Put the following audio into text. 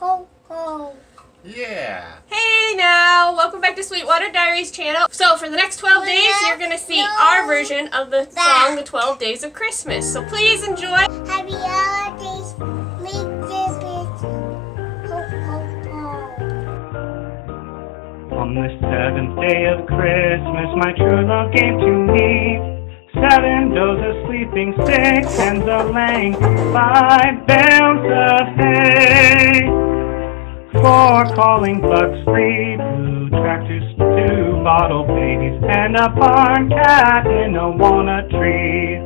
Ho, ho. Yeah. Hey now, welcome back to Sweetwater Diaries channel. So for the next 12 days, you're going to see our version of the song, The 12 Days of Christmas. So please enjoy. Happy holidays. Make this bitch. Ho, ho, ho. On the 7th day of Christmas, my true love gave to me 7 does a sleeping, 6 hens a laying, 5 bales of hay, 4 calling bucks, 3 blue tractors, 2 bottle babies, and a barn cat in a walnut tree.